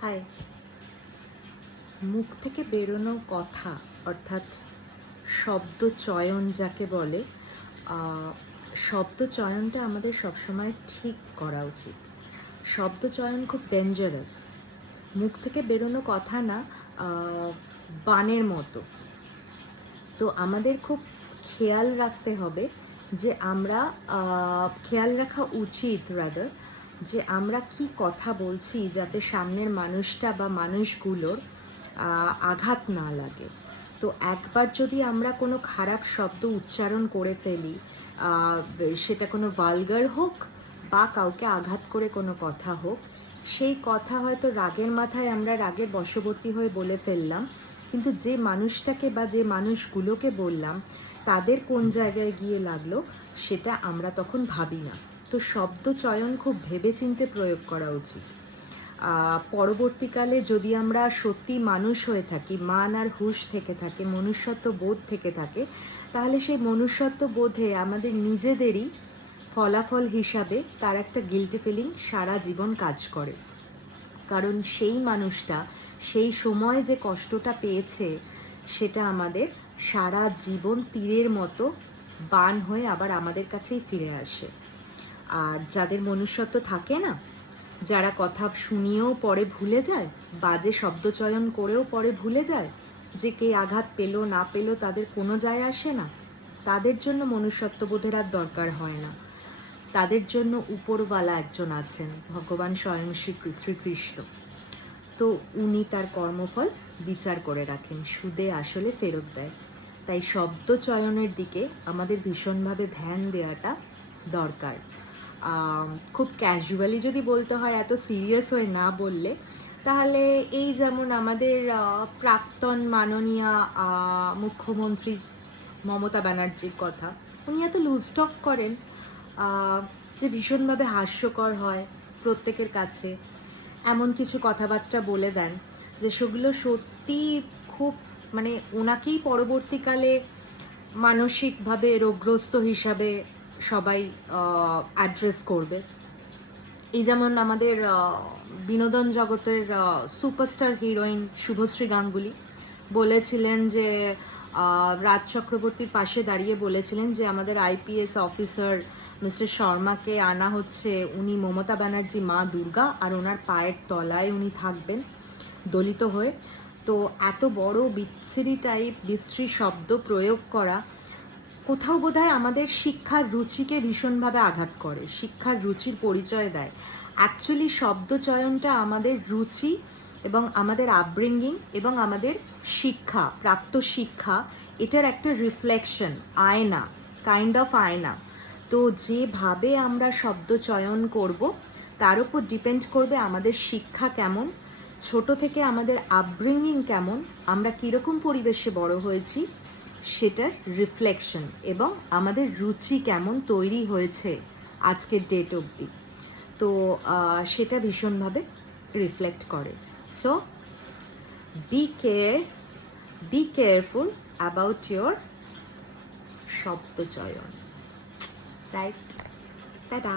High. মুখ থেকে বেরোনো কথা অর্থাৎ শব্দ চয়ন যাকে বলে, শব্দ চয়নটা আমাদের সবসময় ঠিক করা উচিত। শব্দ চয়ন খুব ডেঞ্জারাস। মুখ থেকে বেরোনো কথা না বানের মতো। তো আমাদের খুব খেয়াল রাখতে হবে যে আমরা খেয়াল রাখা উচিত রাদার যে আমরা কি কথা বলছি, যাতে সামনের মানুষটা বা মানুষগুলোর আঘাত না লাগে। তো একবার যদি আমরা কোনো খারাপ শব্দ উচ্চারণ করে ফেলি, সেটা কোনো ভালগার হোক বা কাউকে আঘাত করে কোনো কথা হোক, সেই কথা হয়তো রাগের মাথায় আমরা রাগের বশবর্তী হয়ে বলে ফেললাম, কিন্তু যে মানুষটাকে বা যে মানুষগুলোকে বললাম তাদের কোন জায়গায় গিয়ে লাগলো সেটা আমরা তখন ভাবি না। তো শব্দ চয়ন খুব ভেবেচিন্তে প্রয়োগ করা উচিত। পরবর্তীকালে যদি আমরা সত্যি মানুষ হয়ে থাকি, মান আর হুঁশ থেকে থাকে, মনুষ্যত্ব বোধ থেকে থাকে, তাহলে সেই মনুষ্যত্ব বোধে আমাদের নিজেদেরই ফলাফল হিসাবে তার একটা গিল্টি ফিলিং সারা জীবন কাজ করে। কারণ সেই মানুষটা সেই সময় যে কষ্টটা পেয়েছে সেটা আমাদের সারা জীবন তীরের মতো বান হয়ে আবার আমাদের কাছেই ফিরে আসে। আর যাদের মনুষ্যত্ব থাকে না, যারা কথা শুনিয়েও পরে ভুলে যায়, বাজে শব্দচয়ন করেও পরে ভুলে যায়, যে কে আঘাত পেলো না পেলো তাদের কোনো যায় আসে না, তাদের জন্য মনুষ্যত্ববোধের আর দরকার হয় না। তাদের জন্য উপরওয়ালা একজন আছেন, ভগবান স্বয়ং শ্রীকৃষ্ণ। তো উনি তার কর্মফল বিচার করে রাখেন, সুদে আসলে ফেরত দেয়। তাই শব্দ চয়নের দিকে আমাদের ভীষণভাবে ধ্যান দেওয়াটা দরকার। খুব ক্যাজুয়ালি যদি বলতে হয়, এত সিরিয়াস হয়ে না বললে, তাহলে এই যেমন আমাদের প্রাক্তন মাননীয় মুখ্যমন্ত্রী মমতা ব্যানার্জির কথা, উনি এত লুজ টক করেন যে ভীষণভাবে হাস্যকর হয় প্রত্যেকের কাছে। এমন কিছু কথাবার্তা বলে দেন যে সেগুলো সত্যি খুব, মানে ওনাকেই পরবর্তীকালে মানসিকভাবে রোগগ্রস্ত হিসাবে সবাই অ্যাড্রেস করবে। এই যেমন আমাদের বিনোদন জগতের সুপারস্টার হিরোইন শুভশ্রী গাঙ্গুলি বলেছিলেন যে, রাজ চক্রবর্তীর পাশে দাঁড়িয়ে বলেছিলেন যে আমাদের আইপিএস অফিসার মিস্টার শর্মাকে আনা হচ্ছে, উনি মমতা ব্যানার্জি মা দুর্গা আর ওনার পায়ের তলায় উনি থাকবেন দলিত হয়ে। তো এত বড় বিশ্রী শব্দ প্রয়োগ করা কোথাও বোধহয় আমাদের শিক্ষার রুচিকে ভীষণভাবে আঘাত করে, শিক্ষার রুচির পরিচয় দেয়। অ্যাকচুয়ালি শব্দ চয়নটা আমাদের রুচি এবং আমাদের আপব্রিঙ্গিং এবং আমাদের শিক্ষা, প্রাপ্ত শিক্ষা, এটার একটা রিফ্লেকশন, আয়না, কাইন্ড অফ আয়না। তো যেভাবে আমরা শব্দ চয়ন করব তার উপর ডিপেন্ড করবে আমাদের শিক্ষা কেমন, ছোট থেকে আমাদের আপব্রিঙ্গিং কেমন, আমরা কীরকম পরিবেশে বড় হয়েছি সেটার রিফ্লেকশন, এবং আমাদের রুচি কেমন তৈরি হয়েছে আজকের ডেট অবধি। তো সেটা ভীষণভাবে রিফ্লেক্ট করে। So be careful about your শব্দ চয়ন, রাইট? টাটা।